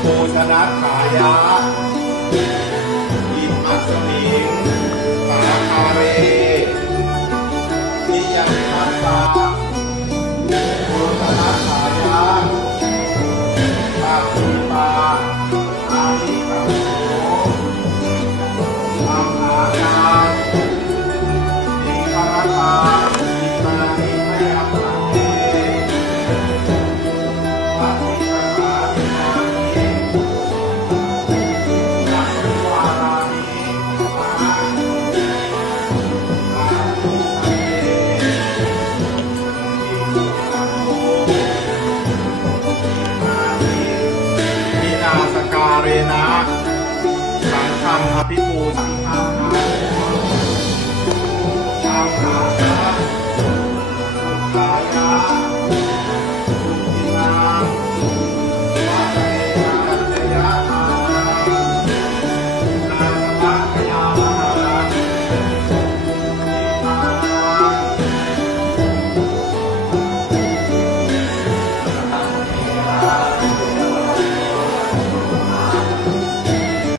โภชนะขายะอิมัสมิงสาคาเรนิยังทัสสะโภชนะขายะปาปิปาอานิกังโสอัมหาการนิคารตาอิตานิมยัมปันเตวัตถิตถาทินานิยัสสุวารานิมาอานุพันเตอิสุขังโฆมานิวินาสการเรนะสังฆังอภิปูสังฆังนาอัมหาการสุขายะสุขินังวัฏเนกัจจยะมานังนาคยามหังอิมานัง